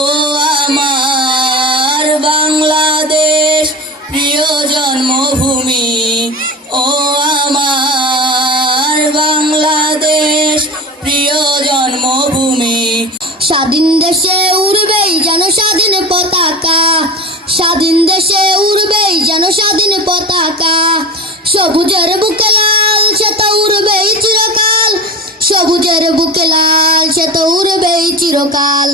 ও আমার বাংলাদেশ প্রিয় জন্মভূমি, ও আমার বাংলাদেশ প্রিয় জন্মভূমি। স্বাধীন দেশে উড়বেই যেন স্বাধীন পতাকা, স্বাধীন দেশে উড়বেই যেন স্বাধীন পতাকা। সবুজের বুকে লাল সে তো উড়বেই চিরকাল, সবুজের বুকে লাল সে তো উড়বেই চিরকাল।